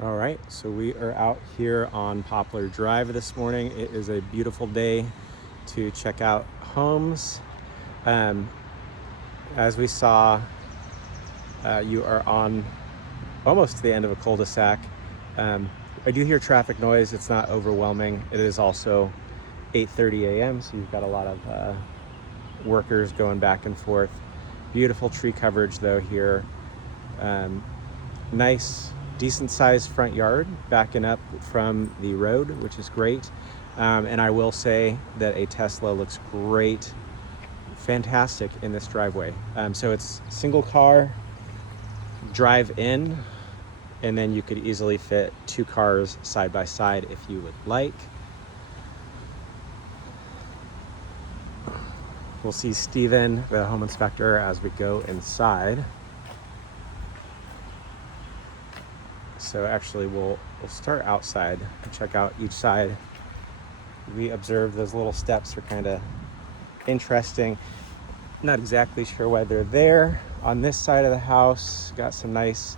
All right, so we are out here on Poplar Drive this morning. It is a beautiful day to check out homes. Um, as we saw, you are on almost to the end of a cul-de-sac. I do hear traffic noise. It's not overwhelming. It is also 8:30 a.m., so you've got a lot of workers going back and forth. Beautiful tree coverage though here. Nice, decent sized front yard backing up from the road, which is great. And I will say that a Tesla looks great, fantastic in this driveway. So it's single car, drive in, and then you could easily fit two cars side by side if you would like. We'll see Steven, the home inspector, as we go inside. So actually we'll start outside and check out each side. We observed those little steps are kind of interesting. Not exactly sure why they're there. On this side of the house, got some nice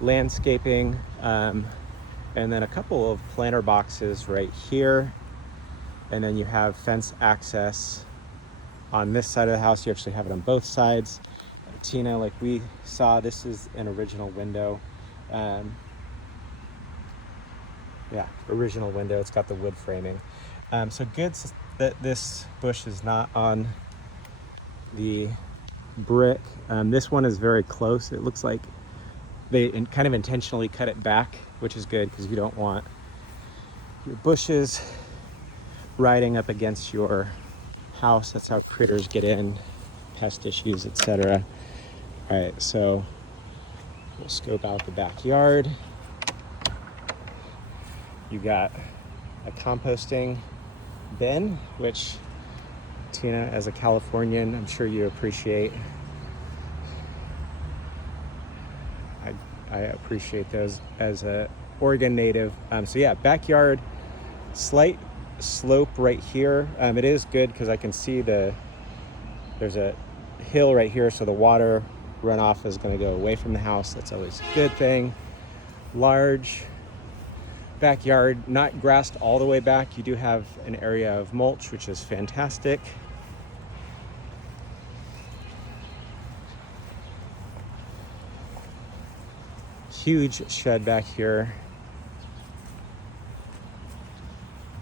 landscaping, and then a couple of planter boxes right here. And then you have fence access on this side of the house. You actually have it on both sides. Tina, like we saw, this is an original window. Yeah, original window. It's got the wood framing. So good that this bush is not on the brick. This one is very close. It looks like they kind of intentionally cut it back, which is good because you don't want your bushes riding up against your house. That's how critters get in, pest issues, etc. All right, so we'll scope out the backyard. You got a composting bin, which Tina, as a Californian, I'm sure you appreciate. I appreciate those as a Oregon native. So yeah, backyard, slight slope right here. It is good because I can see there's a hill right here, so the water runoff is going to go away from the house. That's always a good thing. Large backyard, not grassed all the way back. You do have an area of mulch, which is fantastic. Huge shed back here.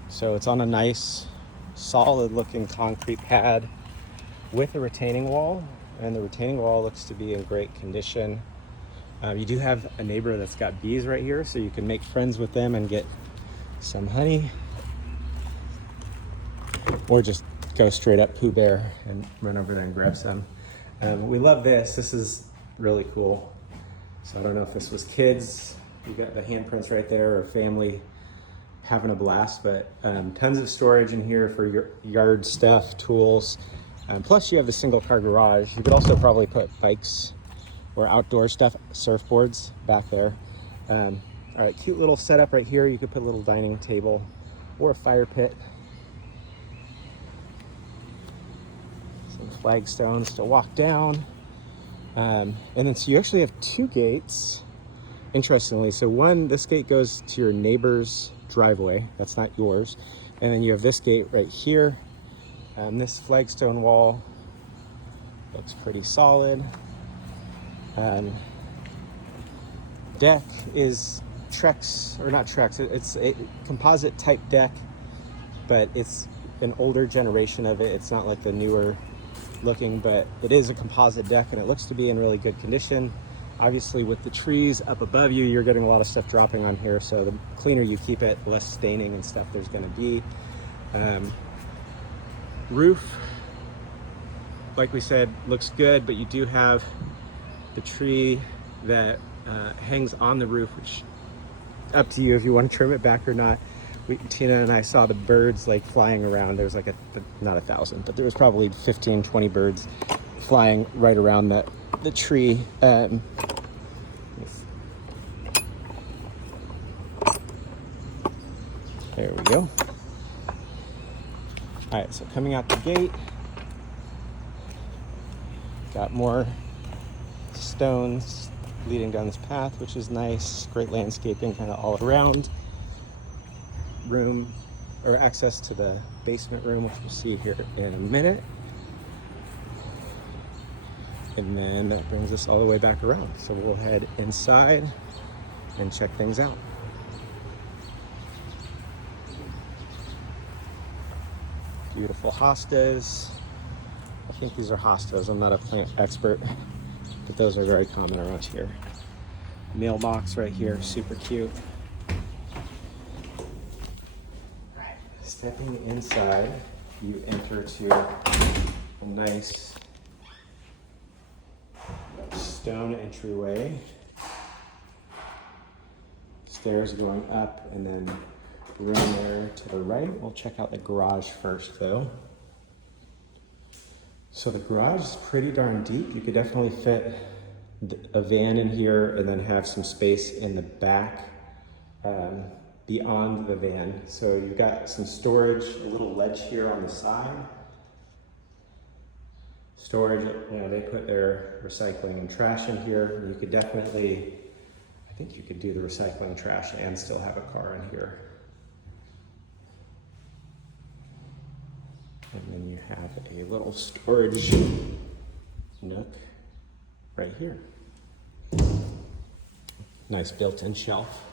So it's on a nice, solid looking concrete pad with a retaining wall, and the retaining wall looks to be in great condition. You do have a neighbor that's got bees right here, so you can make friends with them and get some honey, or just go straight up Pooh Bear and run over there and grab some. We love this. This is really cool. So I don't know if this was kids, you got the handprints right there, or family having a blast, but tons of storage in here for your yard stuff, tools. Plus you have the single car garage. You could also probably put bikes or outdoor stuff, surfboards back there. All right, cute little setup right here. You could put a little dining table or a fire pit. Some flagstones to walk down. And then so you actually have two gates, interestingly. So one, this gate goes to your neighbor's driveway. That's not yours. And then you have this gate right here. This flagstone wall looks pretty solid. Deck is Trex, or not Trex, it's a composite type deck, but it's an older generation of it. It's not like the newer looking, but it is a composite deck, and it looks to be in really good condition. Obviously with the trees up above you, you're getting a lot of stuff dropping on here, so the cleaner you keep it, less staining and stuff there's going to be. Roof, like we said, looks good, but you do have the tree that hangs on the roof, which up to you if you want to trim it back or not. Tina and I saw the birds like flying around. There's like not 1,000, but there was probably 15, 20 birds flying right around the tree. There we go. All right, so coming out the gate, got more stones leading down this path, which is nice. Great landscaping kind of all around. Room or access to the basement room, which we'll see here in a minute. And then that brings us all the way back around. So we'll head inside and check things out. Beautiful hostas. I think these are hostas. I'm not a plant expert, but those are very common around here. Mailbox right here, super cute. Right, stepping inside, you enter to a nice stone entryway. Stairs going up, and then room there to the right. We'll check out the garage first though. So the garage is pretty darn deep. You could definitely fit a van in here and then have some space in the back beyond the van. So you've got some storage, a little ledge here on the side. Storage, you know, they put their recycling and trash in here. You could definitely, I think you could do the recycling and trash and still have a car in here. And then you have a little storage nook right here. Nice built-in shelf.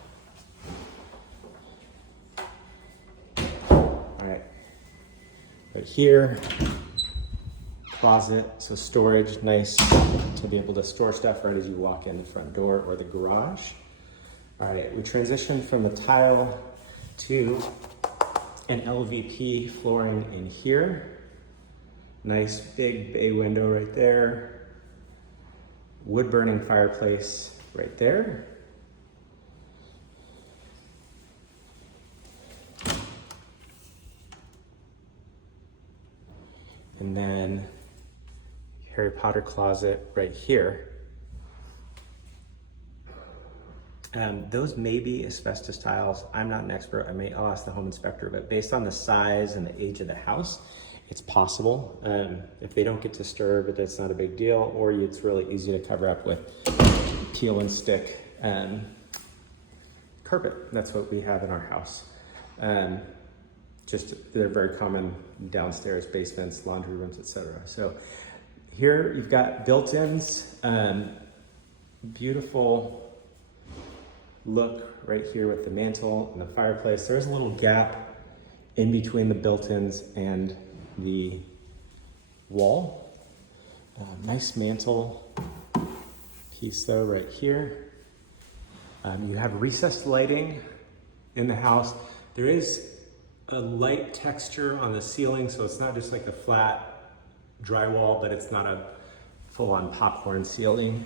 All right, right here, closet, so storage, nice to be able to store stuff right as you walk in the front door or the garage. All right, we transitioned from a tile to an LVP flooring in here. Nice big bay window right there. Wood burning fireplace right there. And then Harry Potter closet right here. Those may be asbestos tiles. I'm not an expert. I'll ask the home inspector, but based on the size and the age of the house, it's possible. If they don't get disturbed, that's not a big deal, or it's really easy to cover up with peel and stick carpet. That's what we have in our house. They're very common downstairs, basements, laundry rooms, etc. So here you've got built-ins, beautiful look right here with the mantle and the fireplace. There's a little gap in between the built-ins and the wall. Nice mantle piece though right here. You have recessed lighting in the house. There is a light texture on the ceiling, so it's not just like a flat drywall, but it's not a full-on popcorn ceiling.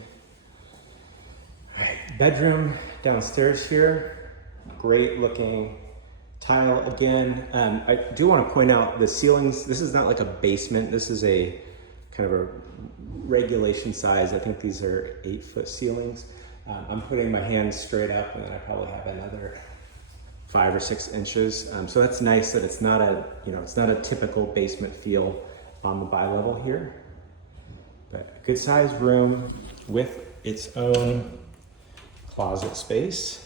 All right, bedroom downstairs here. Great looking tile again. I do want to point out the ceilings. This is not like a basement. This is a kind of a regulation size. I think these are 8-foot ceilings. I'm putting my hands straight up, and then I probably have another 5 or 6 inches. So that's nice that it's not a typical basement feel on the bi-level here, but a good sized room with its own closet space.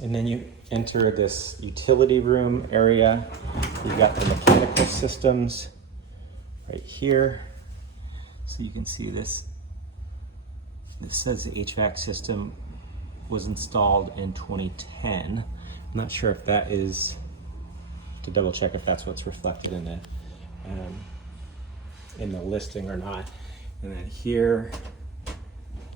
And then you enter this utility room area. You've got the mechanical systems right here. So you can see this. This says the HVAC system was installed in 2010. I'm not sure if that is, to double check if that's what's reflected in the listing or not. And then here,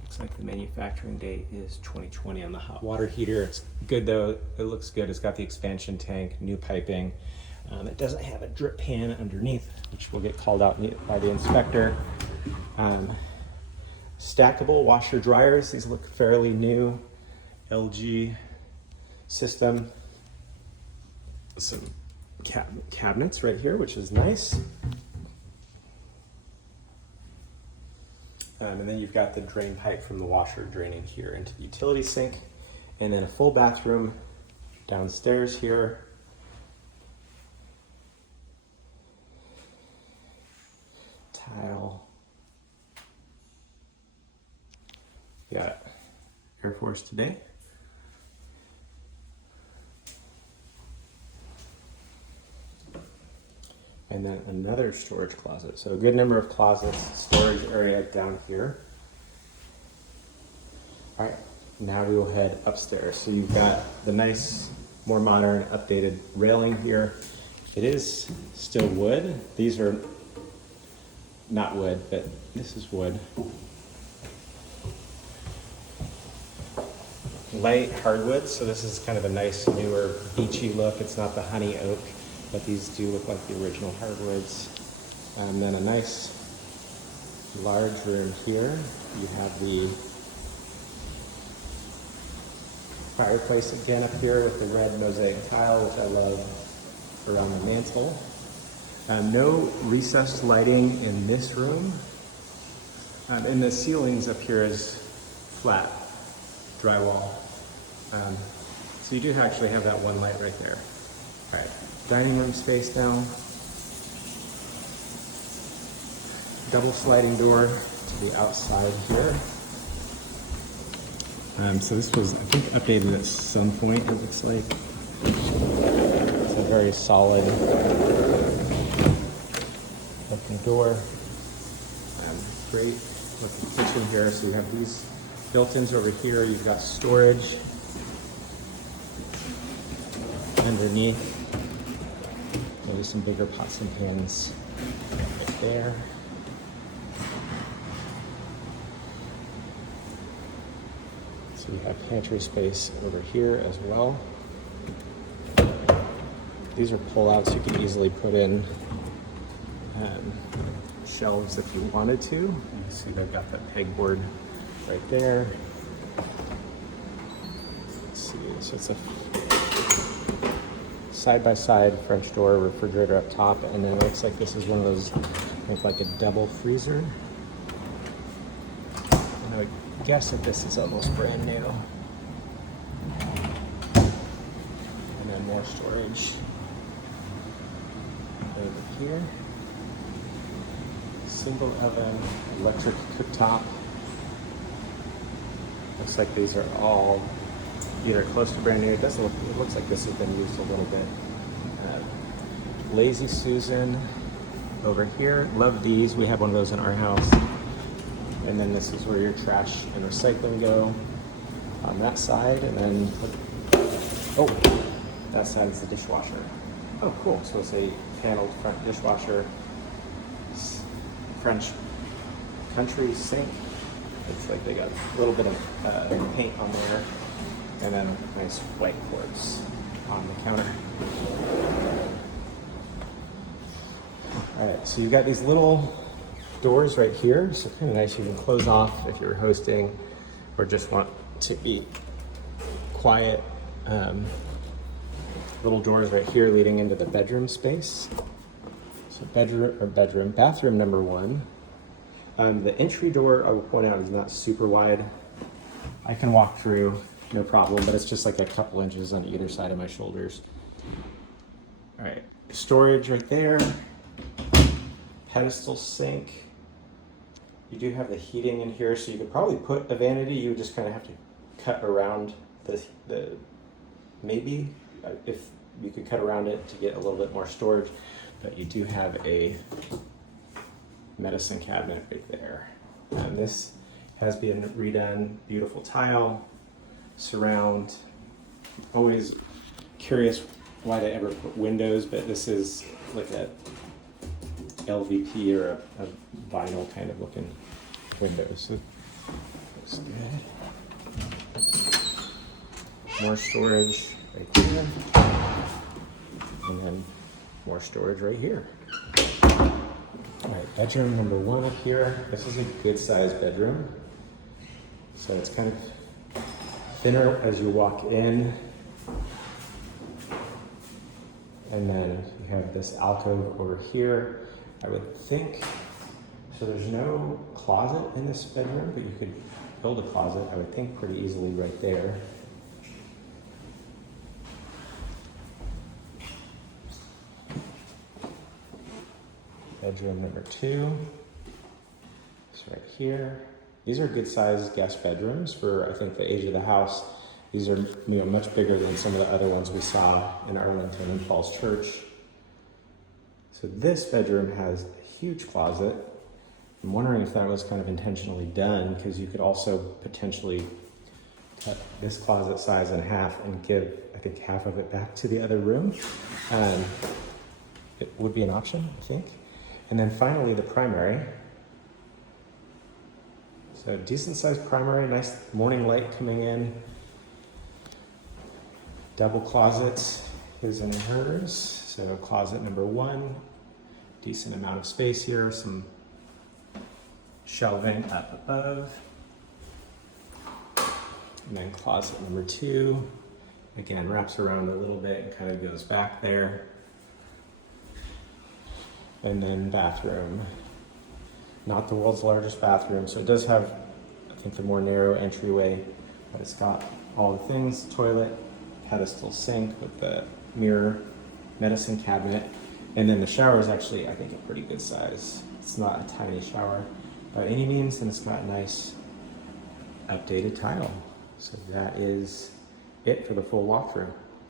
looks like the manufacturing date is 2020 on the hot water heater. It's good though, it looks good. It's got the expansion tank, new piping. It doesn't have a drip pan underneath, which will get called out by the inspector. Stackable washer dryers. These look fairly new. LG system. Some cabinets right here, which is nice. And then you've got the drain pipe from the washer draining here into the utility sink, and then a full bathroom downstairs here. Tile Yeah, Air Force today. And then another storage closet. So a good number of closets, storage area down here. All right, now we will head upstairs. So you've got the nice, more modern, updated railing here. It is still wood. These are not wood, but this is wood. Light hardwood, so this is kind of a nice, newer, beachy look. It's not the honey oak, but these do look like the original hardwoods. And then a nice, large room here. You have the fireplace again up here with the red mosaic tile, which I love, around the mantle. No recessed lighting in this room. And the ceilings up here is flat drywall. So you do actually have that one light right there. All right, dining room space now. Double sliding door to the outside here. So this was, I think, updated at some point, it looks like. It's a very solid looking door. Great looking kitchen here. So you have these built-ins over here. You've got storage underneath. Maybe some bigger pots and pans right there. So we have pantry space over here as well. These are pull-outs. You can easily put in shelves if you wanted to. You can see they've got that pegboard right there. Let's see, so it's a side-by-side French door, refrigerator up top, and then it looks like this is one of those, I think, like a double freezer. And I would guess that this is almost brand new. And then more storage over here. Single oven, electric cooktop. Looks like these are all either close to brand new. It looks like this has been used a little bit. Lazy Susan over here. Love these. We have one of those in our house. And then this is where your trash and recycling go on that side. And then, oh, that side is the dishwasher. Oh, cool. So it's a paneled front dishwasher. French country sink. It's like they got a little bit of paint on there. And then nice white quartz on the counter. All right, so you've got these little doors right here. So kind of nice, you can close off if you're hosting or just want to eat quiet. Little doors right here leading into the bedroom space. So bathroom number one. The entry door, I will point out, is not super wide. I can walk through, no problem, but it's just like a couple inches on either side of my shoulders. All right, storage right there. Pedestal sink. You do have the heating in here, so you could probably put a vanity. You would just kind of have to cut around the maybe if you could cut around it to get a little bit more storage. But you do have a medicine cabinet right there. And this has been redone. Beautiful tile, surround. Always curious why they ever put windows, but this is like a LVP or a vinyl kind of looking window. So looks good. More storage right there. And then more storage right here. All right, bedroom number one up here. This is a good sized bedroom. So it's kind of thinner as you walk in. And then you have this alcove over here. I would think, so there's no closet in this bedroom, but you could build a closet, I would think, pretty easily right there. Bedroom number two is right here. These are good sized guest bedrooms for, I think, the age of the house. These are, much bigger than some of the other ones we saw in Arlington and Falls Church. So this bedroom has a huge closet. I'm wondering if that was kind of intentionally done, because you could also potentially cut this closet size in half and give, I think, half of it back to the other room. It would be an option, I think. And then finally, the primary. So decent sized primary, nice morning light coming in. Double closets, his and hers. So closet number 1, decent amount of space here, some shelving up above. And then closet number 2, again, wraps around a little bit and kind of goes back there. And then bathroom. Not the world's largest bathroom, so it does have, I think, the more narrow entryway, but it's got all the things: toilet, pedestal sink with the mirror, medicine cabinet, and then the shower is actually, I think, a pretty good size. It's not a tiny shower by any means, and it's got nice updated tile. So that is it for the full walkthrough.